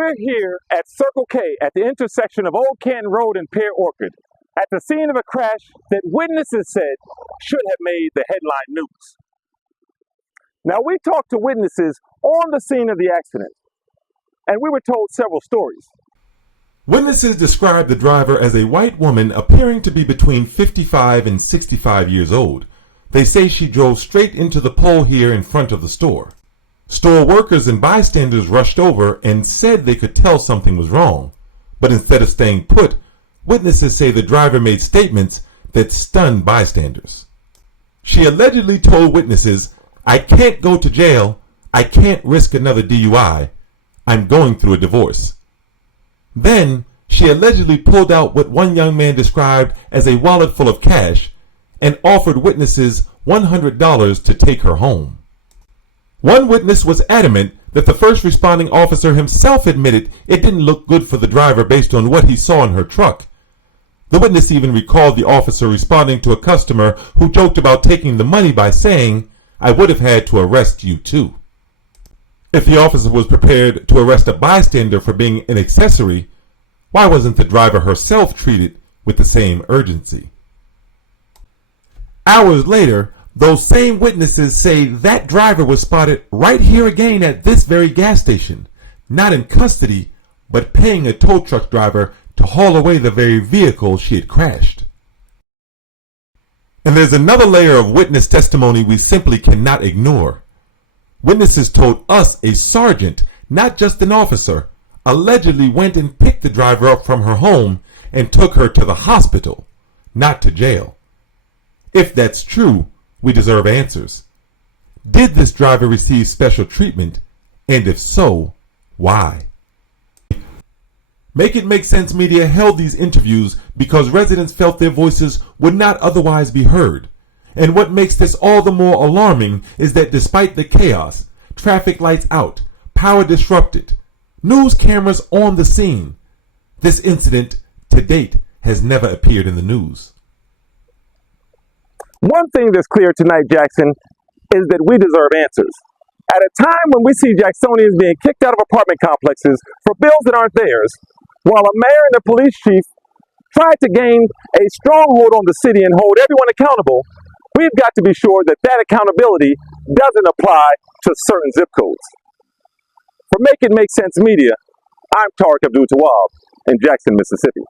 We're here at Circle K at the intersection of Old Canton Road and Pear Orchard at the scene of a crash that witnesses said should have made the headline news. Now, we talked to witnesses on the scene of the accident, and we were told several stories. Witnesses described the driver as a white woman appearing to be between 55 and 65 years old. They say she drove straight into the pole here in front of the store. Store workers and bystanders rushed over and said they could tell something was wrong. But instead of staying put, witnesses say the driver made statements that stunned bystanders. She allegedly told witnesses, "I can't go to jail. I can't risk another DUI. I'm going through a divorce." Then, she allegedly pulled out what one young man described as a wallet full of cash and offered witnesses $100 to take her home. One witness was adamant that the first responding officer himself admitted it didn't look good for the driver based on what he saw in her truck. The witness even recalled the officer responding to a customer who joked about taking the money by saying, "I would have had to arrest you too." If the officer was prepared to arrest a bystander for being an accessory, why wasn't the driver herself treated with the same urgency? Hours later, those same witnesses say that driver was spotted right here again at this very gas station, not in custody, but paying a tow truck driver to haul away the very vehicle she had crashed. And there's another layer of witness testimony we simply cannot ignore. Witnesses told us a sergeant, not just an officer, allegedly went and picked the driver up from her home and took her to the hospital, not to jail. If that's true, we deserve answers. Did this driver receive special treatment? And if so, why? Make It Make Sense Media held these interviews because residents felt their voices would not otherwise be heard. And what makes this all the more alarming is that despite the chaos, traffic lights out, power disrupted, news cameras on the scene, this incident to date has never appeared in the news. One thing that's clear tonight, Jackson, is that we deserve answers. At a time when we see Jacksonians being kicked out of apartment complexes for bills that aren't theirs, while a mayor and a police chief try to gain a stronghold on the city and hold everyone accountable, we've got to be sure that that accountability doesn't apply to certain zip codes. For Make It Make Sense Media, I'm Tariq Abdul-Tawwab in Jackson, Mississippi.